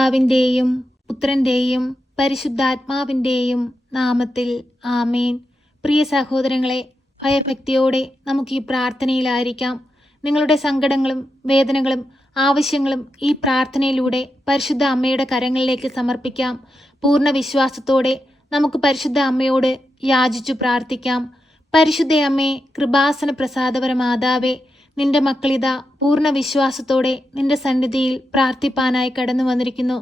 പിതാവിന്റെയും പുത്രന്റെയും പരിശുദ്ധാത്മാവിന്റെയും നാമത്തിൽ ആമേൻ. പ്രിയ സഹോദരങ്ങളെ ഭയഭക്തിയോടെ നമുക്ക് ഈ പ്രാർത്ഥനയിലായിരിക്കാം. നിങ്ങളുടെ സങ്കടങ്ങളും വേദനകളും ആവശ്യങ്ങളും ഈ പ്രാർത്ഥനയിലൂടെ പരിശുദ്ധ അമ്മയുടെ കരങ്ങളിലേക്ക് സമർപ്പിക്കാം. പൂർണ വിശ്വാസത്തോടെ നമുക്ക് പരിശുദ്ധ അമ്മയോട് യാചിച്ചു പ്രാർത്ഥിക്കാം. പരിശുദ്ധ അമ്മേ കൃപാസന പ്രസാദപര മാതാവേ നിന്റെ മക്കളിത പൂർണ വിശ്വാസത്തോടെ നിന്റെ സന്നിധിയിൽ പ്രാർത്ഥിപ്പാനായി കടന്നു വന്നിരിക്കുന്നു.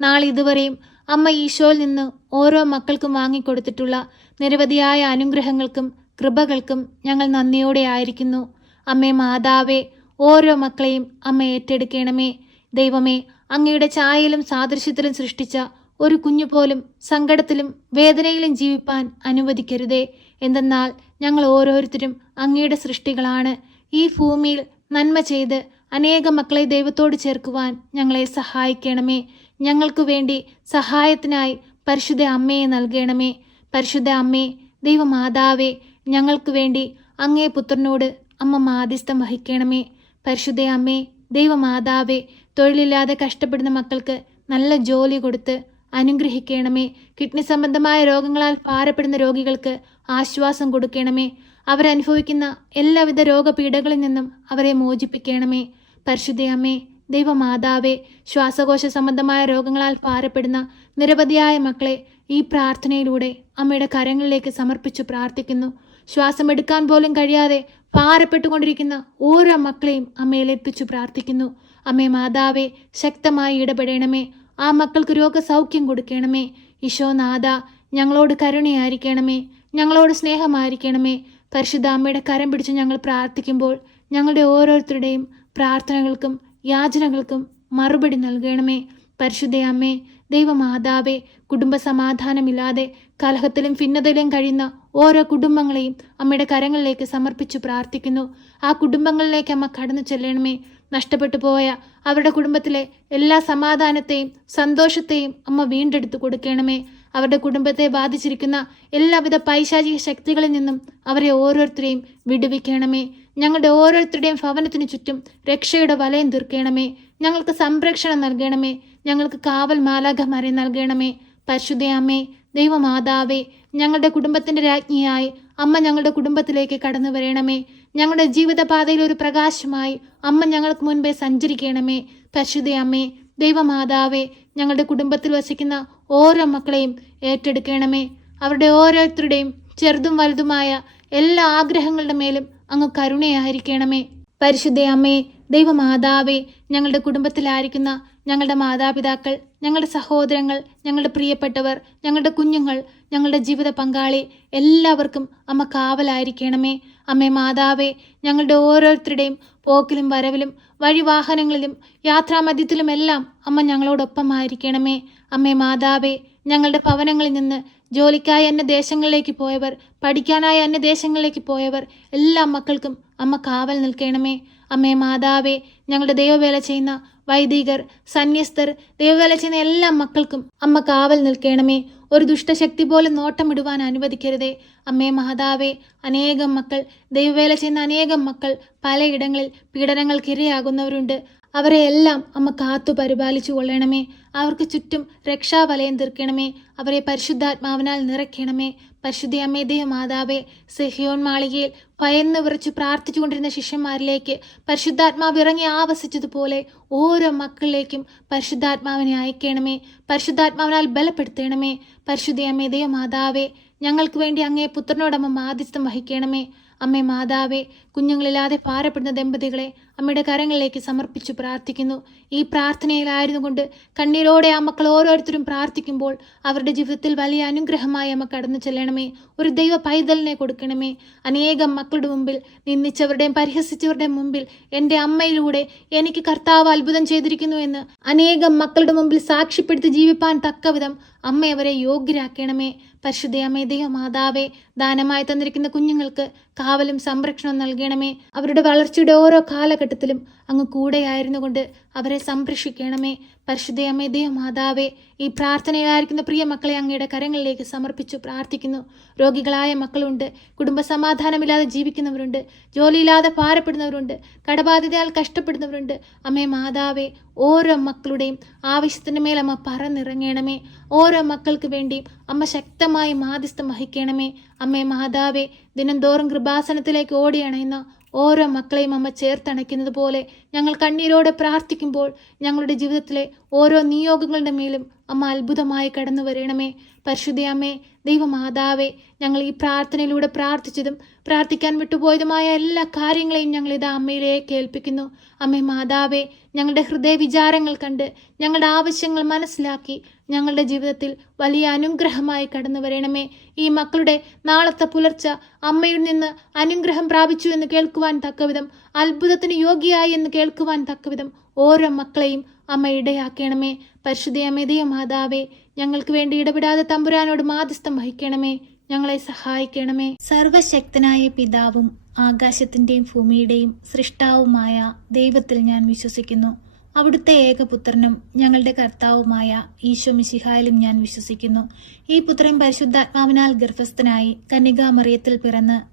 നാളെ ഇതുവരെയും അമ്മ ഈശോയിൽ നിന്ന് ഓരോ മക്കൾക്കും വാങ്ങിക്കൊടുത്തിട്ടുള്ള നിരവധിയായ അനുഗ്രഹങ്ങൾക്കും കൃപകൾക്കും ഞങ്ങൾ നന്ദിയോടെ ആയിരിക്കുന്നു. അമ്മേ മാതാവേ ഓരോ മക്കളെയും അമ്മ ഏറ്റെടുക്കണമേ. ദൈവമേ അങ്ങയുടെ ചായയിലും സാദൃശ്യത്തിലും സൃഷ്ടിച്ച ഒരു കുഞ്ഞു പോലും സങ്കടത്തിലും വേദനയിലും ജീവിപ്പാൻ അനുവദിക്കരുതേ. എന്തെന്നാൽ ഞങ്ങൾ ഓരോരുത്തരും അങ്ങയുടെ സൃഷ്ടികളാണ്. ഈ ഭൂമിയിൽ നന്മ ചെയ്ത് അനേക മക്കളെ ദൈവത്തോട് ചേർക്കുവാൻ ഞങ്ങളെ സഹായിക്കണമേ. ഞങ്ങൾക്ക് വേണ്ടി സഹായത്തിനായി പരിശുദ്ധ അമ്മയെ നൽകണമേ. പരിശുദ്ധ അമ്മേ ദൈവമാതാവേ ഞങ്ങൾക്ക് വേണ്ടി അങ്ങേ പുത്രനോട് അമ്മ മാധ്യസ്ഥം വഹിക്കണമേ. പരിശുദ്ധ അമ്മേ ദൈവമാതാവേ തൊഴിലില്ലാതെ കഷ്ടപ്പെടുന്ന മക്കൾക്ക് നല്ല ജോലി കൊടുത്ത് അനുഗ്രഹിക്കണമേ. കിഡ്നി സംബന്ധമായ രോഗങ്ങളാൽ ഭാരപ്പെടുന്ന രോഗികൾക്ക് ആശ്വാസം കൊടുക്കണമേ. അവരനുഭവിക്കുന്ന എല്ലാവിധ രോഗപീഠകളിൽ നിന്നും അവരെ മോചിപ്പിക്കണമേ. പരിശുദ്ധയമ്മേ ദൈവമാതാവേ ശ്വാസകോശ സംബന്ധമായ രോഗങ്ങളാൽ ഭാരപ്പെടുന്ന നിരവധിയായ മക്കളെ ഈ പ്രാർത്ഥനയിലൂടെ അമ്മയുടെ കരങ്ങളിലേക്ക് സമർപ്പിച്ചു പ്രാർത്ഥിക്കുന്നു. ശ്വാസമെടുക്കാൻ പോലും കഴിയാതെ പാരപ്പെട്ടുകൊണ്ടിരിക്കുന്ന ഓരോ മക്കളെയും അമ്മയിലേൽപ്പിച്ചു പ്രാർത്ഥിക്കുന്നു. അമ്മേ മാതാവേ ശക്തമായി ഇടപെടണമേ. ആ മക്കൾക്ക് രോഗസൗഖ്യം കൊടുക്കണമേ. ഈശോനാഥ ഞങ്ങളോട് കരുണയായിരിക്കണമേ. ഞങ്ങളോട് സ്നേഹമായിരിക്കണമേ. പരിശുദ്ധ അമ്മയുടെ കരം പിടിച്ച് ഞങ്ങൾ പ്രാർത്ഥിക്കുമ്പോൾ ഞങ്ങളുടെ ഓരോരുത്തരുടെയും പ്രാർത്ഥനകൾക്കും യാചനകൾക്കും മറുപടി നൽകണമേ. പരിശുദ്ധ അമ്മേ ദൈവമാതാവേ കുടുംബ സമാധാനമില്ലാതെ കലഹത്തിലും ഭിന്നതയിലും കഴിയുന്ന ഓരോ കുടുംബങ്ങളെയും അമ്മയുടെ കരങ്ങളിലേക്ക് സമർപ്പിച്ചു പ്രാർത്ഥിക്കുന്നു. ആ കുടുംബങ്ങളിലേക്ക് അമ്മ കടന്നു ചെല്ലണമേ. നഷ്ടപ്പെട്ടു പോയ അവരുടെ കുടുംബത്തിലെ എല്ലാ സമാധാനത്തെയും സന്തോഷത്തെയും അമ്മ വീണ്ടെടുത്തു കൊടുക്കണമേ. അവരുടെ കുടുംബത്തെ ബാധിച്ചിരിക്കുന്ന എല്ലാവിധ പൈശാചിക ശക്തികളിൽ നിന്നും അവരെ ഓരോരുത്തരെയും വിടുവിക്കണമേ. ഞങ്ങളുടെ ഓരോരുത്തരുടെയും ഭവനത്തിനു ചുറ്റും രക്ഷയുടെ വലയം തീർക്കണമേ. ഞങ്ങൾക്ക് സംരക്ഷണം നൽകണമേ. ഞങ്ങൾക്ക് കാവൽ മാലാഖമാരെ നൽകണമേ. പരിശുദ്ധ അമ്മേ ദൈവമാതാവേ ഞങ്ങളുടെ കുടുംബത്തിന്റെ രാജ്ഞിയായി. അമ്മ ഞങ്ങളുടെ കുടുംബത്തിലേക്ക് കടന്നു വരണമേ. ഞങ്ങളുടെ ജീവിതപാതയിൽ ഒരു പ്രകാശമായി അമ്മ ഞങ്ങൾക്ക് മുൻപേ സഞ്ചരിക്കണമേ. പരിശുദ്ധ അമ്മേ ദൈവമാതാവേ ഞങ്ങളുടെ കുടുംബത്തിൽ വസിക്കുന്ന ഓരോ മക്കളെയും ഏറ്റെടുക്കണമേ. അവരുടെ ഓരോരുത്തരുടെയും ചെറുതും വലുതുമായ എല്ലാ ആഗ്രഹങ്ങളുടെ മേലും അങ്ങ് കരുണയായിരിക്കണമേ. പരിശുദ്ധ അമ്മേ ദൈവമാതാവേ ഞങ്ങളുടെ കുടുംബത്തിലായിരിക്കുന്ന ഞങ്ങളുടെ മാതാപിതാക്കൾ ഞങ്ങളുടെ സഹോദരങ്ങൾ ഞങ്ങളുടെ പ്രിയപ്പെട്ടവർ ഞങ്ങളുടെ കുഞ്ഞുങ്ങൾ ഞങ്ങളുടെ ജീവിത പങ്കാളി എല്ലാവർക്കും അമ്മ കാവലായിരിക്കണമേ. അമ്മേ മാതാവേ ഞങ്ങളുടെ ഓരോരുത്തരുടെയും പോക്കിലും വരവിലും വഴിവാഹനങ്ങളിലും യാത്രാമധ്യത്തിലുമെല്ലാം അമ്മ ഞങ്ങളോടൊപ്പം ഞങ്ങളോടൊപ്പമായിരിക്കണമേ. അമ്മേ മാതാവേ ഞങ്ങളുടെ ഭവനങ്ങളിൽ നിന്ന് ജോലിക്കായി അന്യ ദേശങ്ങളിലേക്ക് പോയവർ പഠിക്കാനായി അന്യ ദേശങ്ങളിലേക്ക് പോയവർ എല്ലാ മക്കൾക്കും അമ്മ കാവൽ നിൽക്കണമേ. അമ്മേ മാതാവേ ഞങ്ങളുടെ ദൈവവേല ചെയ്യുന്ന വൈദികർ സന്യസ്തർ ദൈവവേല ചെയ്യുന്ന എല്ലാ മക്കൾക്കും അമ്മ കാവൽ നിൽക്കണമേ. ഒരു ദുഷ്ടശക്തി പോലെ നോട്ടമിടുവാൻ അനുവദിക്കരുതേ. അമ്മേ മഹതാവേ അനേകം മക്കൾ ദൈവവേല ചെയ്യുന്ന അനേകം മക്കൾ പലയിടങ്ങളിൽ പീഡനങ്ങൾക്കിരയാകുന്നവരുണ്ട്. അവരെ എല്ലാം അമ്മ കാത്തു പരിപാലിച്ചു കൊള്ളണമേ. അവർക്ക് ചുറ്റും രക്ഷാവലയം തീർക്കണമേ. അവരെ പരിശുദ്ധാത്മാവിനാൽ നിറയ്ക്കണമേ. പരിശുദ്ധ അമ്മേ ദൈവ മാതാവേ സെഹിയോൻ മാളികയിൽ ഭയന്ന് വിറച്ച് പ്രാർത്ഥിച്ചുകൊണ്ടിരുന്ന ശിഷ്യന്മാരിലേക്ക് പരിശുദ്ധാത്മാവ് ഇറങ്ങി ആവസിച്ചതുപോലെ ഓരോ മക്കളിലേക്കും പരിശുദ്ധാത്മാവിനെ അയക്കണമേ. പരിശുദ്ധാത്മാവിനാൽ ബലപ്പെടുത്തണമേ. പരിശുദ്ധ അമ്മേ ദൈവ മാതാവേ ഞങ്ങൾക്ക് വേണ്ടി അങ്ങേ പുത്രനോടമ്മ മാധ്യസ്ഥം വഹിക്കണമേ. അമ്മേ മാതാവേ കുഞ്ഞുങ്ങളില്ലാതെ ഭാരപ്പെടുന്ന ദമ്പതികളെ അമ്മയുടെ കരങ്ങളിലേക്ക് സമർപ്പിച്ചു പ്രാർത്ഥിക്കുന്നു. ഈ പ്രാർത്ഥനയിലായിരുന്നു കൊണ്ട് കണ്ണീരോടെ ആ മക്കൾ ഓരോരുത്തരും പ്രാർത്ഥിക്കുമ്പോൾ അവരുടെ ജീവിതത്തിൽ വലിയ അനുഗ്രഹമായി അമ്മ കടന്നു ചെല്ലണമേ. ഒരു ദൈവ പൈതലിനെ കൊടുക്കണമേ. അനേകം മക്കളുടെ മുമ്പിൽ നിന്ദിച്ചവരുടെയും പരിഹസിച്ചവരുടെയും മുമ്പിൽ എന്റെ അമ്മയിലൂടെ എനിക്ക് കർത്താവ് അത്ഭുതം ചെയ്തിരിക്കുന്നു എന്ന് അനേകം മക്കളുടെ മുമ്പിൽ സാക്ഷ്യപ്പെടുത്തി ജീവിപ്പാൻ തക്കവിധം അമ്മ അവരെ യോഗ്യരാക്കണമേ. പരിശുദ്ധ അമ്മേ ദൈവ മാതാവേ ദാനമായി തന്നിരിക്കുന്ന കുഞ്ഞുങ്ങൾക്ക് കാവലും സംരക്ഷണവും നൽകണമേ. അവരുടെ വളർച്ചയുടെ ഓരോ കാലഘട്ടത്തിലും അങ്ങ് കൂടെയായിരുന്നു കൊണ്ട് അവരെ സംരക്ഷിക്കണമേ. പരിശുദ്ധ ദേവമാതാവേ മാതാവേ ഈ പ്രാർത്ഥനയിലായിരിക്കുന്ന പ്രിയ മക്കളെ അങ്ങയുടെ കരങ്ങളിലേക്ക് സമർപ്പിച്ചു പ്രാർത്ഥിക്കുന്നു. രോഗികളായ മക്കളുണ്ട് കുടുംബ സമാധാനമില്ലാതെ ജീവിക്കുന്നവരുണ്ട് ജോലിയില്ലാതെ ഭാരപ്പെടുന്നവരുണ്ട് കടബാധിതയാൽ കഷ്ടപ്പെടുന്നവരുണ്ട്. അമ്മേ മാതാവേ ഓരോ മക്കളുടെയും ആവശ്യത്തിന് മേൽ അമ്മ പറന്നിറങ്ങണമേ. ഓരോ മക്കൾക്ക് വേണ്ടിയും അമ്മ ശക്തമായി മാധ്യസ്ഥം വഹിക്കണമേ. അമ്മേ മാതാവേ ദിനംതോറും കൃപാസനത്തിലേക്ക് ഓടിയണയുന്ന ഓരോ മക്കളെയും അമ്മ ചേർത്തണയ്ക്കുന്നത് പോലെ ഞങ്ങൾ കണ്ണീരോടെ പ്രാർത്ഥിക്കുമ്പോൾ ഞങ്ങളുടെ ജീവിതത്തിലെ ഓരോ നിയോഗങ്ങളുടെ മേലും അമ്മ അത്ഭുതമായി കടന്നു വരണമേ പരിശുദ്ധയമ്മേ ദൈവമാതാവേ ഞങ്ങൾ ഈ പ്രാർത്ഥനയിലൂടെ പ്രാർത്ഥിച്ചതും പ്രാർത്ഥിക്കാൻ വിട്ടുപോയതുമായ എല്ലാ കാര്യങ്ങളെയും ഞങ്ങൾ ഇത് അമ്മയിലേ കേൾപ്പിക്കുന്നു അമ്മേ മാതാവെ ഞങ്ങളുടെ ഹൃദയ വിചാരങ്ങൾ കണ്ട് ഞങ്ങളുടെ ആവശ്യങ്ങൾ മനസ്സിലാക്കി ഞങ്ങളുടെ ജീവിതത്തിൽ വലിയ അനുഗ്രഹമായി കടന്നു വരണമേ. ഈ മക്കളുടെ നാളത്തെ പുലർച്ച അമ്മയിൽ നിന്ന് അനുഗ്രഹം പ്രാപിച്ചു എന്ന് കേൾക്കുവാൻ തക്കവിധം അത്ഭുതത്തിന് യോഗ്യയായി എന്ന് കേൾക്കുവാൻ തക്കവിധം ഓരോ മക്കളെയും അമ്മ ഇടയാക്കണമേ. പരിശുദ്ധയമ്മേ മാതാവേ ഞങ്ങൾക്ക് വേണ്ടി ഇടപെടാതെ തമ്പുരാനോട് മാധ്യസ്ഥം വഹിക്കണമേ. ഞങ്ങളെ സഹായിക്കണമേ. സർവശക്തനായ പിതാവും ആകാശത്തിന്റെയും ഭൂമിയുടെയും സൃഷ്ടാവുമായ ദൈവത്തിൽ ഞാൻ വിശ്വസിക്കുന്നു. അവിടുത്തെ ഏകപുത്രനും ഞങ്ങളുടെ കർത്താവുമായ ഈശോ മിശിഹായിലും ഞാൻ വിശ്വസിക്കുന്നു. ഈ പുത്രൻ പരിശുദ്ധാത്മാവിനാൽ ഗർഭസ്ഥനായി കന്യകാമറിയത്തിൽ പിറന്ന്